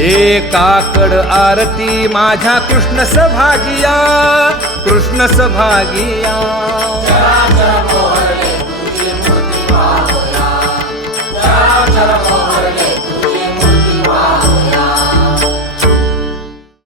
हे काकड आरती माझ्या कृष्ण सभागिया कृष्ण सभागिया